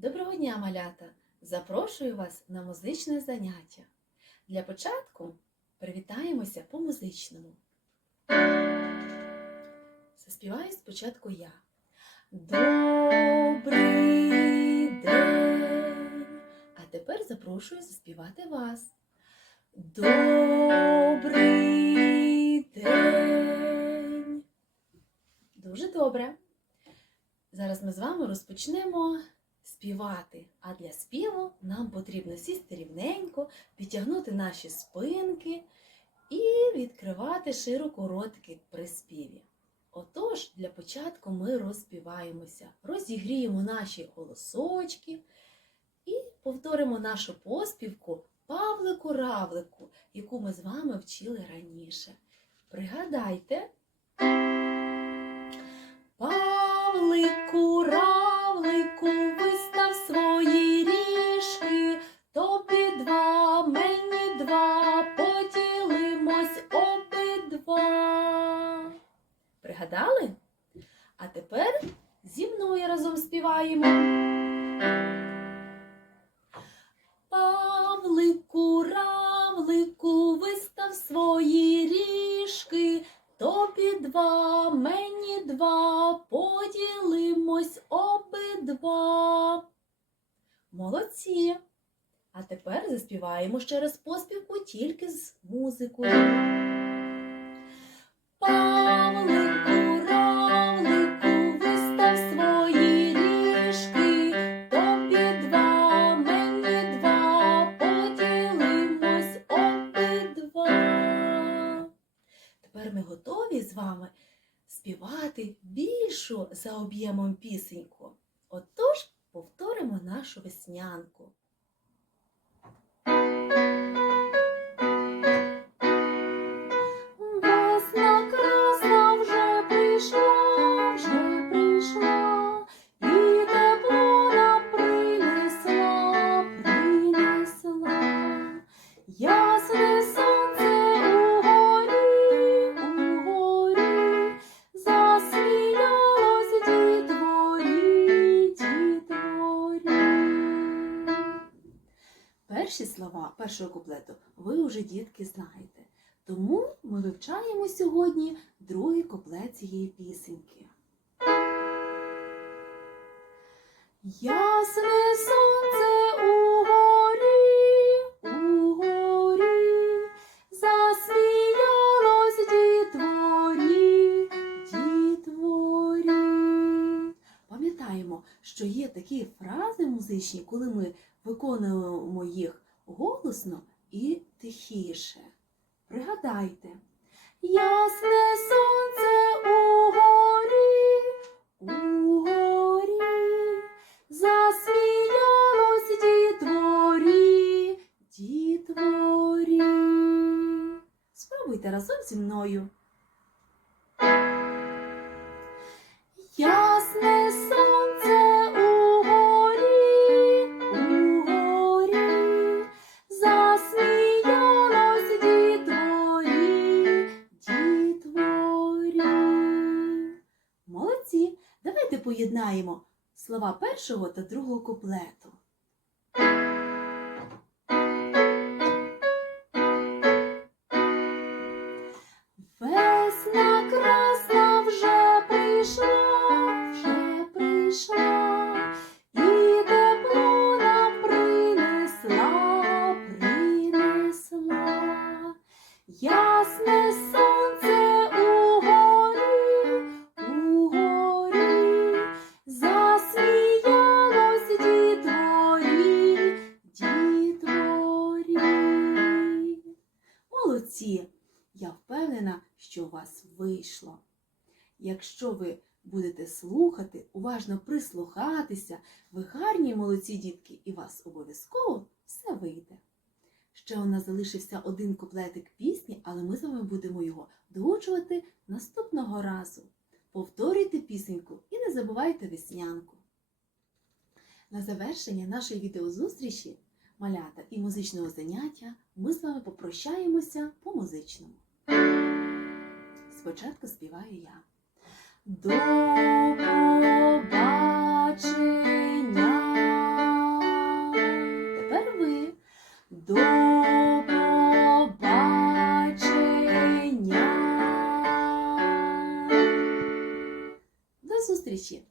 Доброго дня, малята! Запрошую вас на музичне заняття. Для початку привітаємося по музичному. Заспіваю спочатку я. Добрий день! А тепер запрошую заспівати вас. Добрий день! Дуже добре. Зараз ми з вами розпочнемо співати. А для співу нам потрібно сісти рівненько, підтягнути наші спинки і відкривати широко ротики при співі. Отож, для початку ми розспіваємося, розігріємо наші голосочки і повторимо нашу поспівку Павлику Равлику, яку ми з вами вчили раніше. Пригадайте. Пригадали? А тепер зі мною разом співаємо. Павлику, равлику, вистав свої ріжки, тобі два, мені два, поділимось обидва. Молодці! А тепер заспіваємо ще раз поспівку тільки з музикою. Вами співати більшу за об'ємом пісеньку. Отож, повторимо нашу веснянку. Перші слова першого куплету ви вже, дітки, знаєте. Тому ми вивчаємо сьогодні другий куплет цієї пісеньки. Ясне сонце Що є такі фрази музичні, коли ми виконуємо їх голосно і тихіше. Пригадайте, ясне сонце угорі, угорі, засміялось дітворі, дітворі. Спробуйте разом зі мною. Поєднаємо слова першого та другого куплету. Молодці! Я впевнена, що у вас вийшло. Якщо ви будете слухати, уважно прислухатися, ви гарні молодці дітки, і вас обов'язково все вийде. Ще у нас залишився один куплетик пісні, але ми з вами будемо його доучувати наступного разу. Повторюйте пісеньку і не забувайте веснянку. На завершення нашої відеозустрічі, малята і музичного заняття ми з вами попрощаємося по музичному. Спочатку співаю я. До побачення! Тепер ви до побачення! До зустрічі!